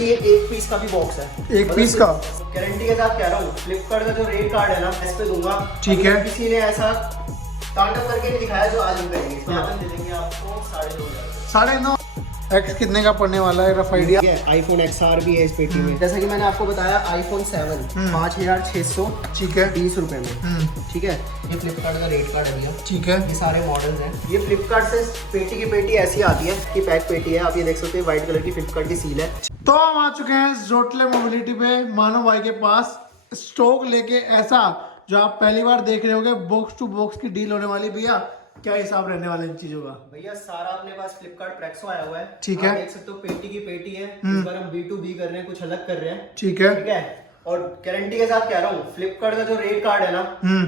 ये एक पीस का भी बॉक्स है, एक पीस का गारंटी के साथ कह रहा हूँ। फ्लिपकार्ट का जो रेट कार्ड है ना, इस पे दूंगा। ठीक है। किसी ने ऐसा स्टार्टअप करके नहीं दिखाया जो आज हम करेंगे। इसमें हम दे देंगे आपको 9,500। 9.5 एक्स कितने का पड़ने वाला है, रफ आइडिया? iPhone XR भी है इस पेटी में। जैसा कि मैंने आपको बताया, iPhone 7 5,600 ठीक है 20 रुपए में। ठीक है, ये फ्लिपकार्ट का रेट कार्ड है भैया। ठीक है। ये सारे मॉडल्स हैं। ये फ्लिपकार्ट से पेटी की पेटी ऐसी आती है कि पैक पेटी है। आप ये देख सकते हैं, व्हाइट कलर की फ्लिपकार्ट की सील है। तो हम आ चुके हैं जोटले मोबिलिटी पे, मानो भाई के पास स्टॉक लेके ऐसा जो आप पहली बार देख रहे होगे, बॉक्स टू बॉक्स की डील होने वाली। भैया क्या हिसाब रहने वाला इन चीजों का? भैया सारा अपने पास फ्लिपकार्ट प्रेक्सो आया हुआ है। ठीक है। आप देख सकते हो, पेटी की पेटी है। इस बार हम B2B कर रहे हैं, कुछ अलग कर रहे हैं। ठीक है। ठीक है, और गारंटी के साथ कह रहा हूँ, फ्लिपकार्ट का जो रेट कार्ड है ना,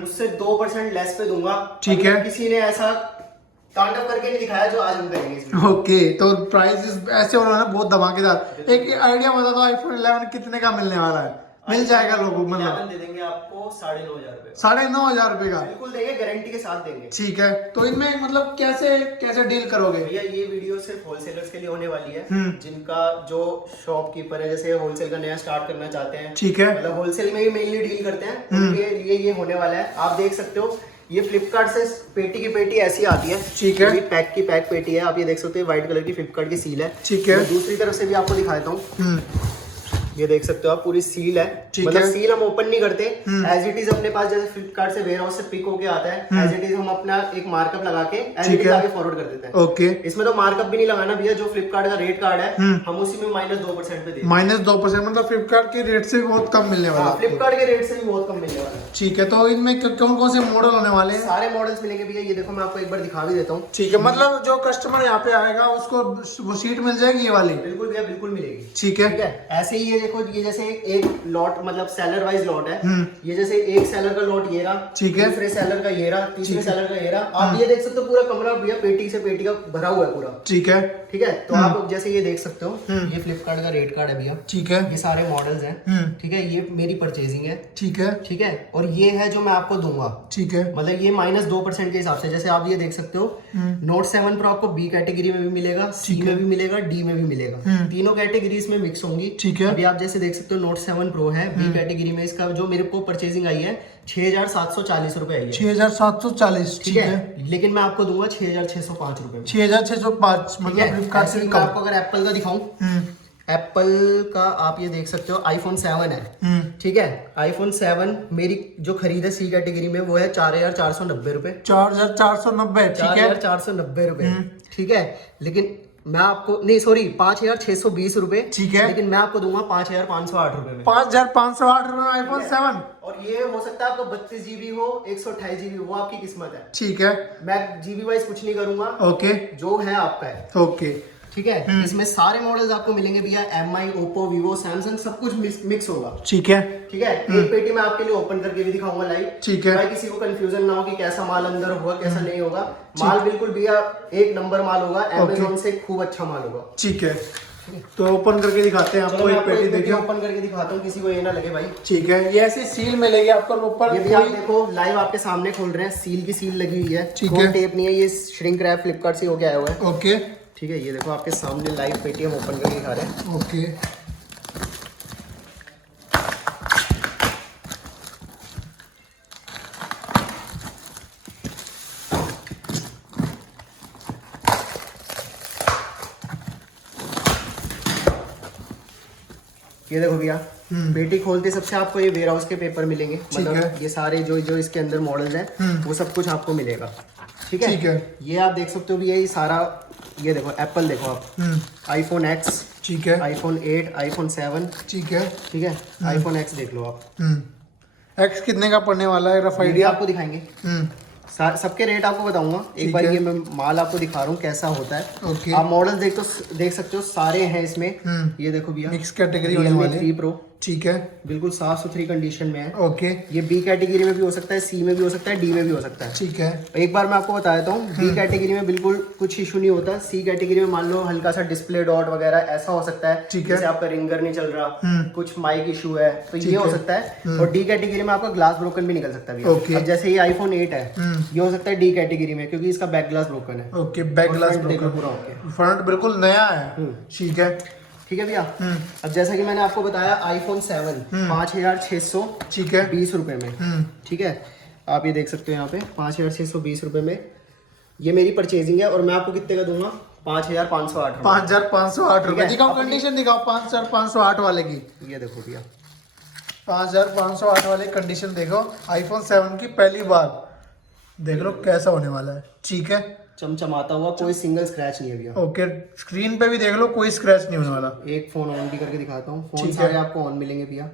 उससे 2% लेस पे दूंगा। ठीक है। किसी ने ऐसा स्टार्टअप करके नहीं दिखाया जो आज हम करेंगे इसमें। ओके, तो प्राइस ऐसे होना है बहुत धमाकेदार। एक आइडिया बता दो, iPhone 11 कितने का मिलने वाला है? मिल जाएगा लोगों को? मतलब दे देंगे आपको 9,500 रुपए। 9,500 रुपए का? बिल्कुल देंगे, गारंटी के साथ देंगे। ठीक है। तो इनमें मतलब कैसे कैसे डील करोगे? भैया ये वीडियो सिर्फ होलसेलर्स के लिए होने वाली है, जिनका जो शॉपकीपर है, जैसे होलसेल का नया स्टार्ट करना चाहते हैं। ठीक है। मतलब होलसेल में ही मेनली डील करते हैं, उनके लिए ये होने वाला है। आप देख सकते हो, ये फ्लिपकार्ट से पेटी की पेटी ऐसी आती है। ठीक है। पैक की पैक पेटी है। आप ये देख सकते हैं, व्हाइट कलर की फ्लिपकार्ट की सील है। ठीक है। मैं दूसरी तरफ से भी आपको दिखा देता हूँ। ये देख सकते हो आप, पूरी सील है। ठीक मतलब है। सील हम ओपन नहीं करते, एज इट इज अपने पास जैसे फ्लिपकार्ट से वेयर हाउस से पिक होके आता है, एज इट इज हम अपना एक मार्कअप लगा के एज इट इज आगे फॉरवर्ड कर देते हैं। ओके। इसमें तो मार्कअप भी नहीं लगाना भैया। जो फ्लिपकार्ट का रेट कार्ड है, हम उसी में -2% पे देते हैं। -2%? मतलब फ्लिपकार्ट के रेट से भी बहुत कम मिलने वाला है। फ्लिपकार्ट के रेट से भी बहुत कम मिलने वाला है। ठीक है। तो इनमें कौन कौन से मॉडल होने वाले हैं? सारे मॉडल्स मिलेंगे भैया। ये देखो, मैं आपको एक बार दिखा भी देता हूँ। ठीक है। मतलब जो कस्टमर यहाँ पे आएगा उसको वो सीट मिल जाएगी ये वाली? बिल्कुल भैया, बिल्कुल मिलेगी। ठीक है। ठीक है। ऐसे ही ये देखो, ये जैसे एक लॉट, मतलब सेलर वाइज लॉट है। ये जैसे एक सेलर का लॉट ये रहा, ठीक है। दूसरे सेलर का ये रहा, तीसरे सेलर का ये रहा। आप ये देख सकते हो, पूरा कमरा भैया पेटी से पेटी का भरा हुआ है पूरा। ठीक है। ठीक है। तो आप जैसे ये देख सकते हो, ये फ्लिपकार्ट का रेट कार्ड है भैया। ठीक है। ये सारे मॉडल्स हैं। ठीक है, ये मेरी परचेजिंग है। ठीक है। ठीक है, और ये है जो मैं आपको दूंगा। ठीक है। मतलब ये -2% के हिसाब से, जैसे आप ये देख सकते हो, नोट 7 प्रो आपको बी कैटेगरी में भी मिलेगा, सी में भी मिलेगा, डी में भी मिलेगा। तीनों कैटेगरीज में मिक्स होंगी। ठीक है। अभी आप जैसे देख सकते हो, नोट 7 प्रो है बी कैटेगरी में। इसका जो मेरे को परचेजिंग आई है 6,740 रुपए आई है। 6,740। ठीक है, लेकिन मैं आपको दूंगा 6,605 रुपए में। 6,605 मतलब फ्लिपकार्ट से भी मैं कम। आपको अगर एप्पल का दिखाऊं, एप्पल का आप ये देख सकते हो, iPhone 7 है। ठीक है, iPhone 7 मेरी जो खरीद है सी कैटेगरी में, वो है 4,490 रुपए। 4,490। ठीक है। 4,490 रुपए। ठीक है, लेकिन मैं आपको नहीं, सॉरी, 5,620 रुपए। ठीक है। लेकिन मैं आपको दूंगा 5,508 रुपए में। 5,508 रुपए में iPhone 7। और ये हो सकता है आपको 32 GB हो, 128 GB, वो आपकी किस्मत है। ठीक है। मैं GB वाइज कुछ नहीं करूंगा। ओके। जो है आपका है। ओके। ठीक है। इसमें सारे मॉडल्स आपको मिलेंगे भैया। MI, ओप्पो, वीवो, सैमसंग, सब कुछ मिक्स होगा। ठीक है। ठीक है। एक पेटी मैं आपके लिए ओपन करके भी दिखाऊंगा लाइव। ठीक है। भाई किसी को कंफ्यूजन ना हो कि कैसा माल अंदर होगा, कैसा नहीं होगा। माल बिल्कुल भैया एक नंबर माल होगा। Amazon से खूब अच्छा माल होगा। ठीक है। तो ओपन करके दिखाते हैं आपको। एक पेटी देखिए, ओपन करके दिखाता हूँ, किसी को ये ना लगे भाई। ठीक है। ये ऐसी सील मिलेगी आपको ऊपर। ये भी आप देखो, लाइव आपके सामने खोल रहे हैं। सील की सील लगी हुई है। ठीक है। टेप नहीं है, ये श्रिंक रैप फ्लिपकार्ट से होके आया हुआ है। ओके। ठीक है, ये देखो आपके सामने लाइव पेटी हम ओपन करके दिखा रहे हैं। ओके। ये देखो भैया, पेटी खोलते सबसे आपको ये वेयर हाउस के पेपर मिलेंगे। मतलब ये सारे जो जो इसके अंदर मॉडल्स हैं, वो सब कुछ आपको मिलेगा। ठीक है। ठीक है। ये आप देख सकते हो भी, ये सारा, ये देखो एप्पल देखो आप, iPhone X, ठीक है। iPhone 8, iPhone 7। ठीक है। ठीक है, iPhone X देख लो आप। एक्स कितने का पड़ने वाला है, रफ ये आइडिया? आपको दिखाएंगे। सबके रेट आपको बताऊंगा एक बार। ये मैं माल आपको दिखा रहा हूँ कैसा होता है। ओके। आप मॉडल देख सकते हो, सारे हैं इसमें। ये देखो भैया, मिक्स कैटेगरी होने वाले। 3 Pro ठीक है। बिल्कुल साफ सुथरी कंडीशन में है। ओके। ये बी कैटेगरी में भी हो सकता है, सी में भी हो सकता है, डी में भी हो सकता है। ठीक है। एक बार मैं आपको बता देता हूँ, बी कैटेगरी में बिल्कुल कुछ इशू नहीं होता। सी कैटेगरी में मान लो हल्का सा डिस्प्ले डॉट वगैरह ऐसा हो सकता है। ठीक है। जैसे आपका रिंगर नहीं चल रहा, कुछ माइक इशू है, तो ये हो सकता है। और डी कैटेगरी में आपका ग्लास ब्रोकन भी निकल सकता है। ओके। अब जैसे ये iPhone 8 है, ये हो सकता है डी कैटेगरी में, क्योंकि इसका बैक ग्लास ब्रोकन है। ओके, बैक ग्लास देखो पूरा ओके। फ्रंट बिल्कुल नया है। ठीक है। ठीक है भैया। अब जैसा कि मैंने आपको बताया आईफोन 7 5,620 ठीक है। रुपए में, ठीक है। आप ये देख सकते हो यहाँ पे 5,620 रुपए में ये मेरी परचेजिंग है, और मैं आपको कितने का दूंगा, 5,508 रुपए। 5,508 रुपए। ठीक है, दिखाओ कंडीशन दिखाओ 5,508 वाले की। ये देखो भैया 5,508 वाले कंडीशन देखो, आईफोन 7 की पहली बार देख लो कैसा होने वाला है। ठीक है, चमचमाता हुआ, कोई सिंगल स्क्रैच नहीं है भैया। ओके, स्क्रीन पे भी देख लो कोई स्क्रैच नहीं होने वाला। एक फोन ऑन भी करके दिखाता हूँ, फोन ठीक सारे है। आपको ऑन मिलेंगे भैया।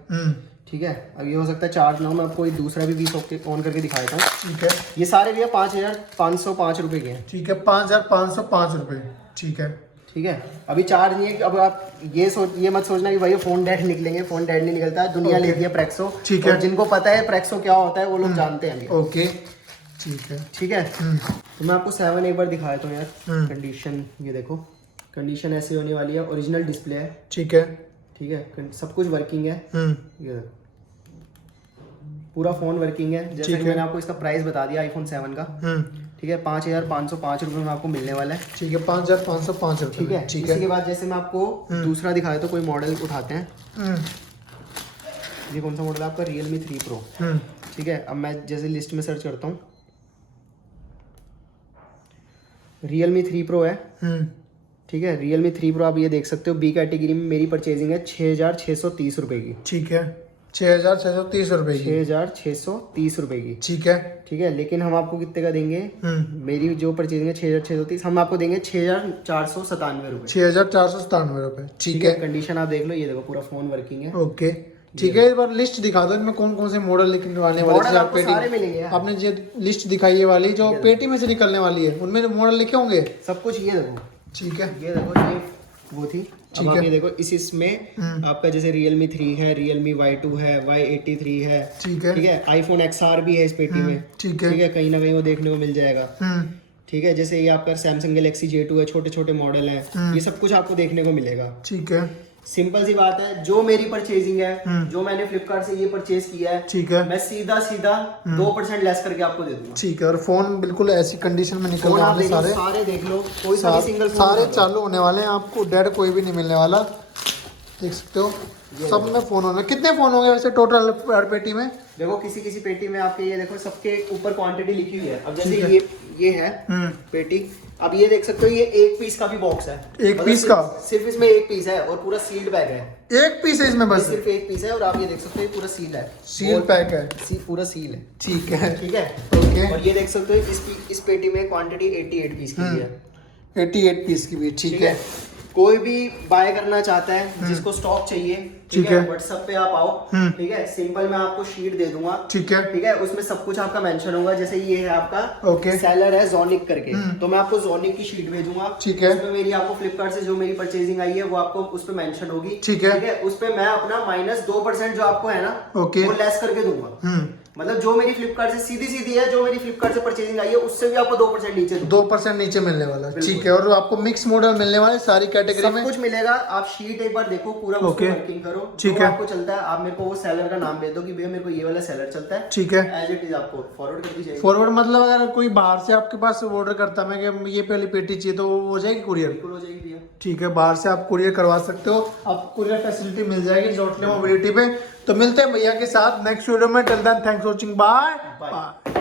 ठीक है, अब ये हो सकता है चार्ज ना हो, मैं आपको कोई दूसरा भी 20 ऑन करके दिखा देता हूँ। ठीक है, ये सारे भैया 5,505 रुपए के हैं। ठीक है, 5,505 रुपए। ठीक है, ठीक है, अभी चार्ज नहीं है। अब आप ये मत सोचना कि भाई फोन डेड निकलेंगे, फोन डेड नहीं निकलता है, दुनिया लेती है प्रेक्सो। ठीक है। और जिनको पता है प्रेक्सो क्या होता है वो लोग जानते हैं। ओके, ठीक है, ठीक है, तो मैं आपको 7 एक बार दिखा देता हूँ यार। कंडीशन ये देखो, कंडीशन ऐसी होने वाली है, ओरिजिनल डिस्प्ले है। ठीक है, ठीक है, सब कुछ वर्किंग है। ये देखो, पूरा फोन वर्किंग है। जैसे कि मैंने आपको इसका प्राइस बता दिया आईफोन 7 का। ठीक है, 5,505 रुपए में आपको मिलने वाला है। ठीक है, 5,505 रुपए। ठीक है, ठीक इसी है, के बाद जैसे मैं आपको दूसरा दिखा देता हूँ, कोई मॉडल उठाते हैं। ये कौन सा मॉडल है आपका, Realme 3 Pro। ठीक है, अब मैं जैसे लिस्ट में सर्च करता हूँ, Realme 3 Pro है। ठीक है, Realme 3 Pro आप ये देख सकते हो, बी कैटेगरी में मेरी परचेजिंग है 6,630 रुपए की। ठीक है, 6,630 रुपए की। 6,630 रुपए की। ठीक है, ठीक है, लेकिन हम आपको कितने का देंगे, मेरी जो परचेजिंग है 6,630, हम आपको देंगे 6,497 रुपए। 6,497 रुपए। ठीक है, कंडीशन आप देख लो, ये देखो पूरा फोन वर्किंग है। ओके, ठीक है। एक बार लिस्ट दिखा दो इनमें कौन कौन से मॉडल निकलने वाले मॉडल हैं। आपको सारे मिलेंगे यार। आपने जो लिस्ट दिखाई है वाली जो पेटी में से निकलने वाली है, उनमें मॉडल लिखे होंगे सब कुछ। ये देखो, ठीक है, ये देखो, ये वो थी। अब आप ये देखो, इसमें आपका जैसे Realme 3 है, Realme Y2 है, Y83 है। ठीक है, ठीक है, iPhone XR भी है इस पेटी में। ठीक है, ठीक है, कहीं ना कहीं वो देखने को मिल जाएगा। ठीक है, जैसे ये आपका Samsung Galaxy J2 है, छोटे छोटे मॉडल है, ये सब कुछ आपको देखने को मिलेगा। ठीक है, सिंपल सी बात है, जो मेरी परचेजिंग है, जो मैंने फ्लिपकार्ट से ये परचेज किया है, ठीक है, मैं सीधा 2% लेस करके आपको दे दूंगा। ठीक है। और फोन बिल्कुल ऐसी कंडीशन में निकलने फोन आप वाले देख लो, सारे सारे देख लो, कोई सा भी सिंगल सारे चालू होने वाले हैं, आपको डेड कोई भी नहीं मिलने वाला। देख सकते हो सब में फोन होंगे। कितने फोन होंगे वैसे टोटल पेटी में? देखो, किसी किसी पेटी में आपके ये देखो, सबके ऊपर क्वांटिटी लिखी हुई है। अब जैसे ये है पेटी, अब ये देख सकते हो, ये एक पीस का भी बॉक्स है। एक पीस का सिर्फ इसमें एक पीस है, और पूरा सील्ड बैग है। एक पीस है इसमें बस? सिर्फ एक पीस है, और आप ये देख सकते हो, ये पूरा सील है, सील पैक है, पूरा सील है। ठीक है, ठीक है, ओके। और ये देख सकते हो, इस पेटी में क्वांटिटी 88 पीस की है। 88 पीस की भी, ठीक है। कोई भी बाय करना चाहता है, जिसको स्टॉक चाहिए, ठीक है, व्हाट्सएप पे आप आओ। ठीक है, सिंपल मैं आपको शीट दे दूंगा। ठीक है, ठीक है, उसमें सब कुछ आपका मेंशन होगा। जैसे ये है आपका, ओके, सेलर है जोनिक करके, तो मैं आपको जोनिक की शीट भेजूंगा। ठीक है, उसमें मेरी आपको फ्लिपकार्ट से जो मेरी परचेजिंग आई है वो आपको उस पे मेंशन होगी। ठीक है, ठीक है, उस पे मैं अपना -2% जो आपको है ना, ओके, वो लेस करके दूंगा। मतलब जो मेरी फ्लिपकार्ट से सीधी है, जो मेरी फ्लिपकार्ट से परचेजिंग आई है, उससे भी आपको 2% नीचे 2% नीचे मिलने वाला। ठीक है, और आपको मिक्स मॉडल मिलने वाले सारी कैटेगरी में, सब कुछ मिलेगा। आप शीट एक बार देखो, पूरा उसको वर्किंग करो, ठीक है, आपको चलता है, आप मेरे को वो सेलर का नाम दे दो कि भैया मेरे को ये वाला सेलर चलता है, ठीक है, एज इट इज आपको फॉरवर्ड कर दी जाएगी। फॉरवर्ड मतलब अगर कोई बाहर से आपके पास ऑर्डर करता है कि ये पहली पेटी चाहिए, तो वो हो जाएगी कुरियर? बिल्कुल हो जाएगी भैया। ठीक है, बाहर से आप कुरियर करवा सकते हो, आपको कुरियर फैसिलिटी मिल जाएगी जोटले मोबिलिटी पे। तो मिलते हैं भैया के साथ नेक्स्ट वीडियो में। Till then thanks for watching, bye bye.